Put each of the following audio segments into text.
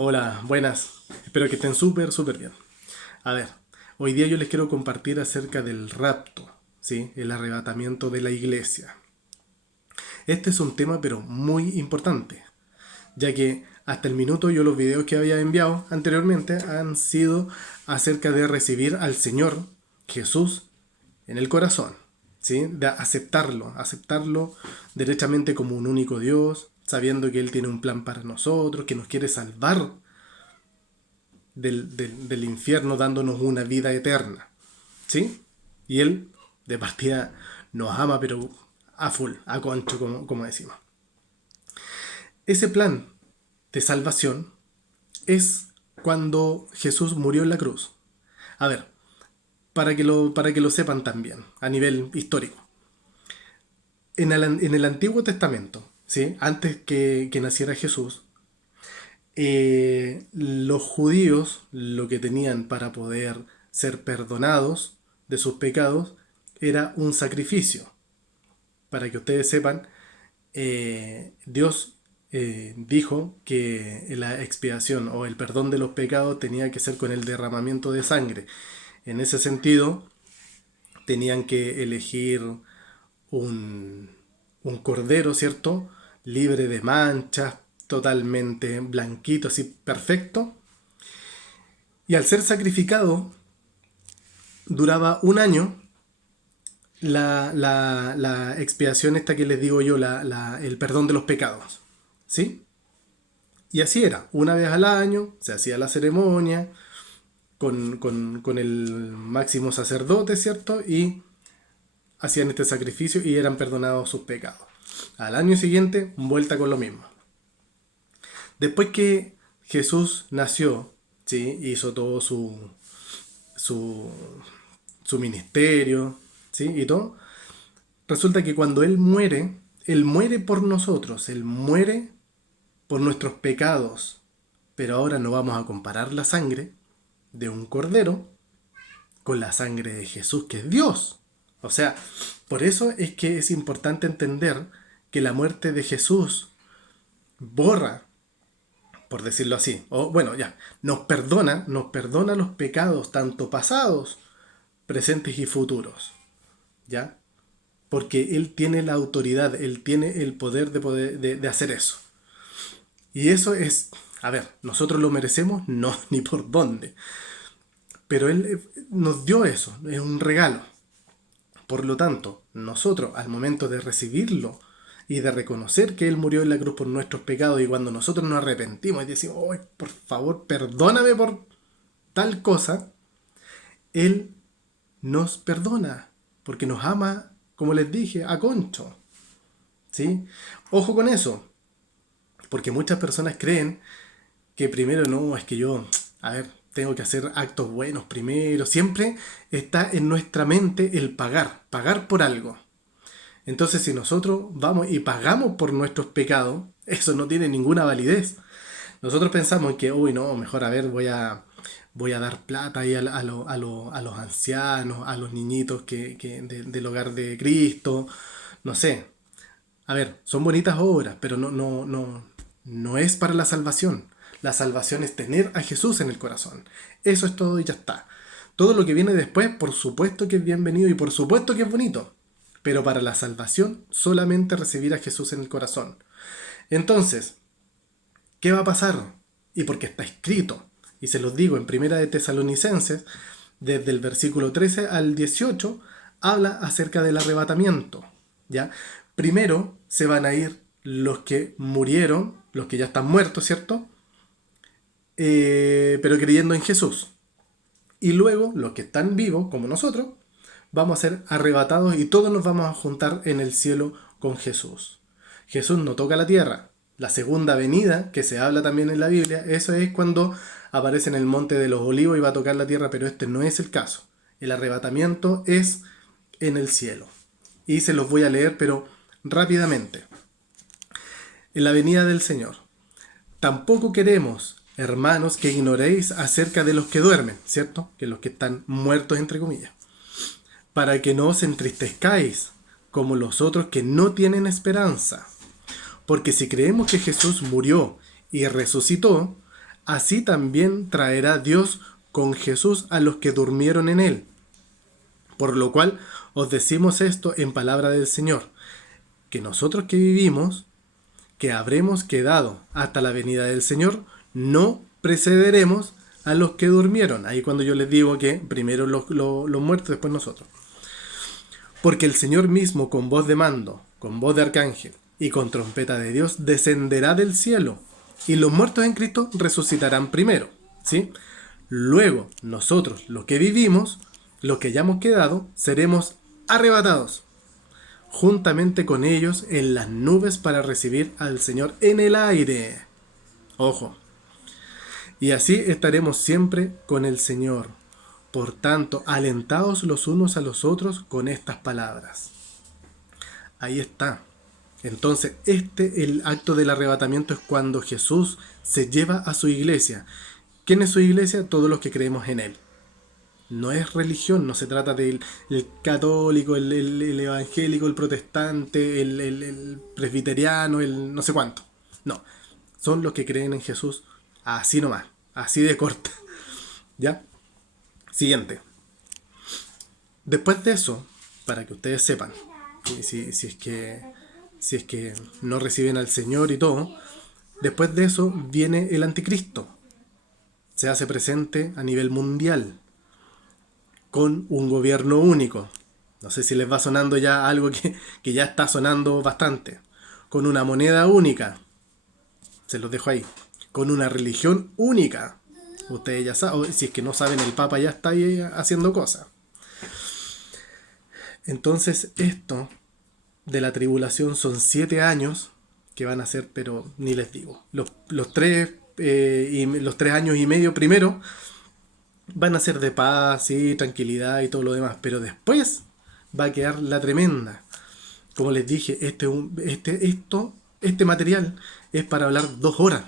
Hola, buenas. Espero que estén súper bien. A ver, hoy día yo les quiero compartir acerca del rapto, ¿sí? El arrebatamiento de la iglesia. Este es un tema pero muy importante, ya que hasta el minuto yo los videos que había enviado anteriormente han sido acerca de recibir al Señor Jesús en el corazón, ¿sí? De aceptarlo derechamente como un único Dios, sabiendo que Él tiene un plan para nosotros, que nos quiere salvar del infierno dándonos una vida eterna. ¿Sí? Y Él, de partida, nos ama, pero a full, a concho, como decimos. Ese plan de salvación es cuando Jesús murió en la cruz. A ver, para que lo sepan también, a nivel histórico. En el Antiguo Testamento, ¿sí? Antes que naciera Jesús, los judíos lo que tenían para poder ser perdonados de sus pecados era un sacrificio. Para que ustedes sepan, Dios dijo que la expiación o el perdón de los pecados tenía que ser con el derramamiento de sangre. En ese sentido, tenían que elegir un, un cordero, ¿cierto? Libre de manchas, totalmente blanquito, así perfecto. Y al ser sacrificado, duraba un año la expiación esta que les digo yo, el perdón de los pecados. ¿Sí? Y así era. Una vez al año se hacía la ceremonia con el máximo sacerdote, ¿cierto? Y hacían este sacrificio y eran perdonados sus pecados. Al año siguiente, vuelta con lo mismo. Después que Jesús nació, ¿sí? Hizo todo su, su ministerio, ¿sí? Y todo. Resulta que cuando Él muere por nosotros, Él muere por nuestros pecados. Pero ahora no vamos a comparar la sangre de un cordero con la sangre de Jesús, que es Dios. O sea, por eso es que es importante entender que la muerte de Jesús borra, por decirlo así, o bueno, ya, nos perdona los pecados, tanto pasados, presentes y futuros, ¿ya? Porque Él tiene la autoridad, Él tiene el poder de hacer eso. Y eso es, a ver, ¿nosotros lo merecemos? No, ni por dónde. Pero Él nos dio eso, es un regalo. Por lo tanto, nosotros al momento de recibirlo y de reconocer que Él murió en la cruz por nuestros pecados y cuando nosotros nos arrepentimos y decimos, oh, por favor, perdóname por tal cosa, Él nos perdona porque nos ama, como les dije, a concho. ¿Sí? Ojo con eso, porque muchas personas creen que primero no, es que yo, a ver, tengo que hacer actos buenos primero. Siempre está en nuestra mente el pagar por algo. Entonces, si nosotros vamos y pagamos por nuestros pecados, eso no tiene ninguna validez. Nosotros pensamos que, uy, no, mejor a ver, voy a dar plata ahí a los ancianos, a los niñitos del hogar de Cristo, no sé. A ver, son bonitas obras, pero no es para la salvación. La salvación es tener a Jesús en el corazón. Eso es todo y ya está. Todo lo que viene después, por supuesto que es bienvenido y por supuesto que es bonito. Pero para la salvación, solamente recibir a Jesús en el corazón. Entonces, ¿qué va a pasar? Y porque está escrito, y se los digo en Primera de Tesalonicenses, desde el versículo 13 al 18, habla acerca del arrebatamiento. ¿Ya? Primero se van a ir los que murieron, los que ya están muertos, ¿cierto? Pero creyendo en Jesús. Y luego los que están vivos, como nosotros, vamos a ser arrebatados y todos nos vamos a juntar en el cielo con Jesús. Jesús no toca la tierra. La segunda venida, que se habla también en la Biblia, eso es cuando aparece en el monte de los olivos y va a tocar la tierra, pero este no es el caso. El arrebatamiento es en el cielo. Y se los voy a leer, pero rápidamente. En la venida del Señor. Tampoco queremos, hermanos, que ignoréis acerca de los que duermen, ¿cierto? Que los que están muertos, entre comillas. Para que no os entristezcáis, como los otros que no tienen esperanza. Porque si creemos que Jesús murió y resucitó, así también traerá Dios con Jesús a los que durmieron en él. Por lo cual os decimos esto en palabra del Señor, que nosotros que vivimos, que habremos quedado hasta la venida del Señor, no precederemos a los que durmieron. Ahí cuando yo les digo que primero los muertos, después nosotros. Porque el Señor mismo, con voz de mando, con voz de arcángel y con trompeta de Dios, descenderá del cielo, y los muertos en Cristo resucitarán primero, ¿sí? Luego, nosotros, los que vivimos, los que hayamos quedado, seremos arrebatados juntamente con ellos en las nubes para recibir al Señor en el aire. Ojo. Y así estaremos siempre con el Señor. Por tanto, alentaos los unos a los otros con estas palabras. Ahí está. Entonces, el acto del arrebatamiento es cuando Jesús se lleva a su iglesia. ¿Quién es su iglesia? Todos los que creemos en Él. No es religión, no se trata del el católico, el evangélico, el protestante, el presbiteriano, el no sé cuánto. No, son los que creen en Jesús así nomás, así de corta. ¿Ya? Siguiente. Después de eso, para que ustedes sepan, si es que no reciben al Señor y todo, después de eso viene el anticristo. Se hace presente a nivel mundial, con un gobierno único. No sé si les va sonando ya algo que ya está sonando bastante. Con una moneda única. Se los dejo ahí. Con una religión única. Ustedes ya saben, si es que no saben, el Papa ya está ahí haciendo cosas. Entonces esto de la tribulación son 7 años que van a ser, pero ni les digo. Los 3 años y medio primero van a ser de paz y tranquilidad y todo lo demás, pero después va a quedar la tremenda. Como les dije, este material es para hablar 2 horas,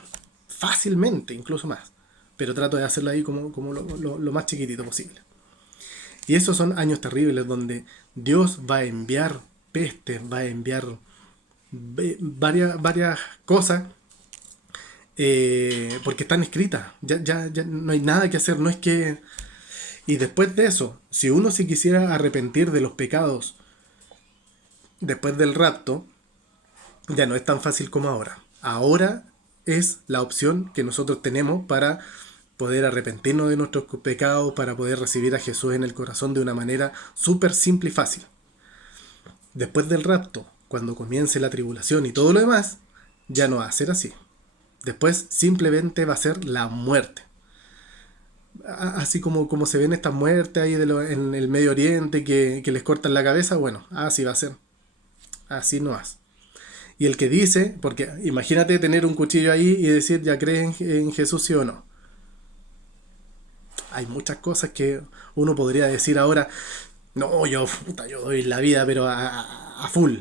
fácilmente, incluso más, pero trato de hacerlo ahí como lo más chiquitito posible. Y esos son años terribles donde Dios va a enviar pestes, va a enviar varias cosas, porque están escritas. Ya no hay nada que hacer, no es que... Y después de eso, si uno se quisiera arrepentir de los pecados después del rapto, ya no es tan fácil como ahora. Ahora es la opción que nosotros tenemos para poder arrepentirnos de nuestros pecados, para poder recibir a Jesús en el corazón de una manera súper simple y fácil. Después del rapto, cuando comience la tribulación y todo lo demás, ya no va a ser así. Después simplemente va a ser la muerte. Así como se ven estas muertes ahí en el Medio Oriente que les cortan la cabeza, bueno, así va a ser. Así no es. Y el que dice, porque imagínate tener un cuchillo ahí y decir, ¿ya crees en Jesús sí o no? Hay muchas cosas que uno podría decir ahora, no, yo doy la vida, pero a full.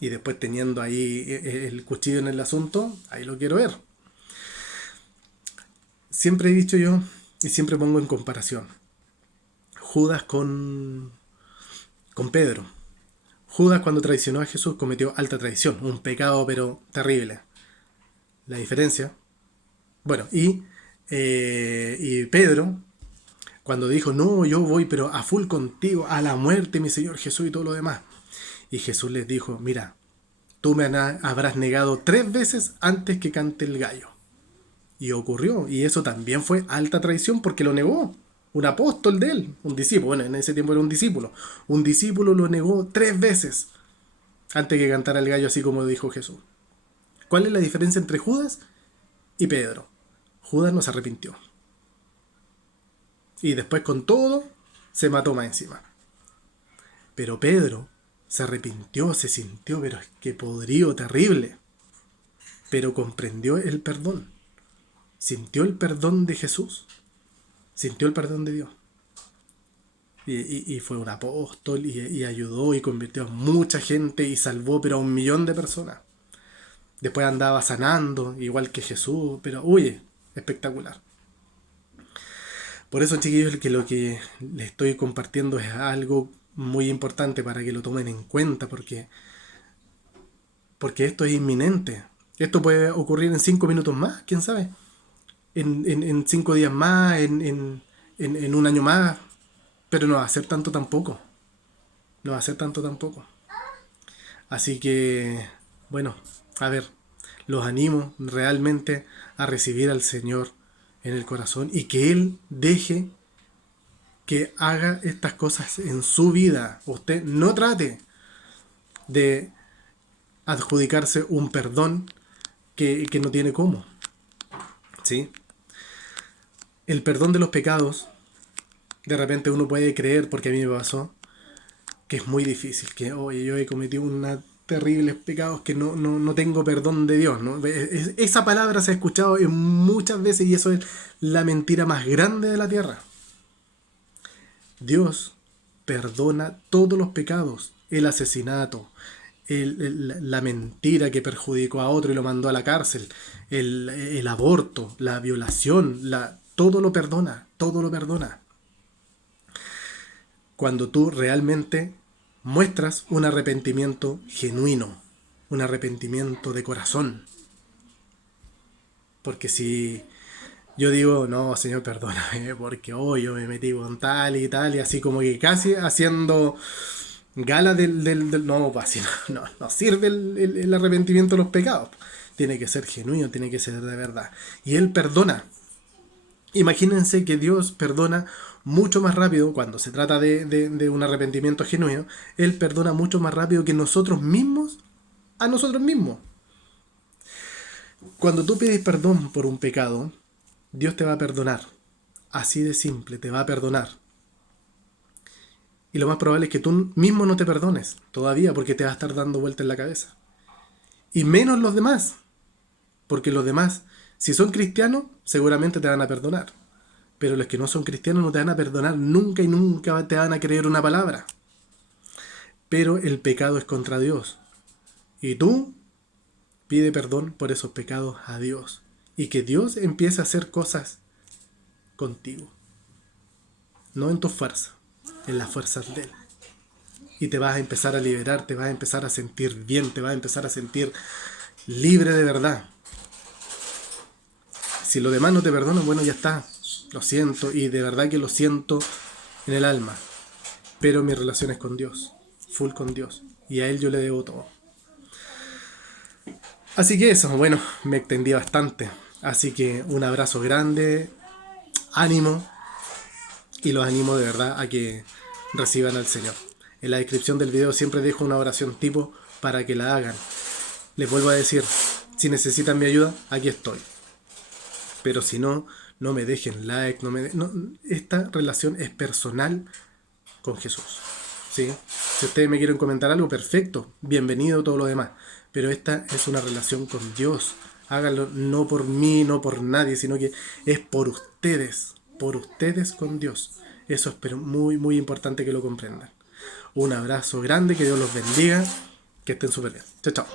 Y después teniendo ahí el cuchillo en el asunto, ahí lo quiero ver. Siempre he dicho yo, y siempre pongo en comparación, Judas con Pedro. Judas, cuando traicionó a Jesús, cometió alta traición, un pecado pero terrible. La diferencia, bueno, y Pedro, cuando dijo, no, yo voy pero a full contigo, a la muerte, mi Señor Jesús y todo lo demás. Y Jesús les dijo, mira, tú me habrás negado 3 veces antes que cante el gallo. Y ocurrió, y eso también fue alta traición porque lo negó. Un apóstol de él, un discípulo, bueno, en ese tiempo era un discípulo. Un discípulo lo negó 3 veces antes que cantara el gallo, así como dijo Jesús. ¿Cuál es la diferencia entre Judas y Pedro? Judas no se arrepintió. Y después con todo, se mató más encima. Pero Pedro se arrepintió, se sintió, pero es que podrido, terrible. Pero comprendió el perdón. Sintió el perdón de Jesús. Sintió el perdón de Dios. Y fue un apóstol y ayudó y convirtió a mucha gente y salvó pero a 1.000.000 de personas. Después andaba sanando, igual que Jesús, pero espectacular. Por eso, chiquillos, que lo que les estoy compartiendo es algo muy importante para que lo tomen en cuenta, porque esto es inminente. Esto puede ocurrir en 5 minutos más, quién sabe. en 5 días más, en un año más, pero no va a ser tanto tampoco. No va a ser tanto tampoco. Así que, bueno, a ver, los animo realmente a recibir al Señor en el corazón y que Él deje que haga estas cosas en su vida. Usted no trate de adjudicarse un perdón que no tiene cómo. ¿Sí? El perdón de los pecados, de repente uno puede creer, porque a mí me pasó, que es muy difícil, que oye, yo he cometido unos terribles pecados que no tengo perdón de Dios, ¿no? Esa palabra se ha escuchado muchas veces y eso es la mentira más grande de la tierra. Dios perdona todos los pecados, el asesinato, la mentira que perjudicó a otro y lo mandó a la cárcel, el aborto, la violación, todo lo perdona, todo lo perdona. Cuando tú realmente muestras un arrepentimiento genuino, un arrepentimiento de corazón. Porque si yo digo, no, Señor, perdóname, porque hoy yo me metí con tal y tal, y así como que casi haciendo gala no, pues así no sirve el arrepentimiento de los pecados. Tiene que ser genuino, tiene que ser de verdad. Y Él perdona. Imagínense que Dios perdona mucho más rápido, cuando se trata de un arrepentimiento genuino, Él perdona mucho más rápido que nosotros mismos a nosotros mismos. Cuando tú pides perdón por un pecado, Dios te va a perdonar. Así de simple, te va a perdonar. Y lo más probable es que tú mismo no te perdones todavía, porque te va a estar dando vuelta en la cabeza. Y menos los demás, porque los demás, si son cristianos, seguramente te van a perdonar. Pero los que no son cristianos no te van a perdonar nunca y nunca te van a creer una palabra. Pero el pecado es contra Dios. Y tú pide perdón por esos pecados a Dios. Y que Dios empiece a hacer cosas contigo. No en tus fuerzas, en las fuerzas de Él. Y te vas a empezar a liberar, te vas a empezar a sentir bien, te vas a empezar a sentir libre de verdad. Si los demás no te perdonan, bueno, ya está. Lo siento, y de verdad que lo siento en el alma. Pero mi relación es con Dios, full con Dios. Y a Él yo le debo todo. Así que eso, bueno, me extendí bastante. Así que un abrazo grande, ánimo, y los animo de verdad a que reciban al Señor. En la descripción del video siempre dejo una oración tipo para que la hagan. Les vuelvo a decir, si necesitan mi ayuda, aquí estoy. Pero si no, no me dejen like, esta relación es personal con Jesús. ¿Sí? Si ustedes me quieren comentar algo, perfecto, bienvenido, todo lo demás. Pero esta es una relación con Dios. Háganlo no por mí, no por nadie, sino que es por ustedes con Dios. Eso es muy, muy importante que lo comprendan. Un abrazo grande, que Dios los bendiga, que estén súper bien. Chao, chao.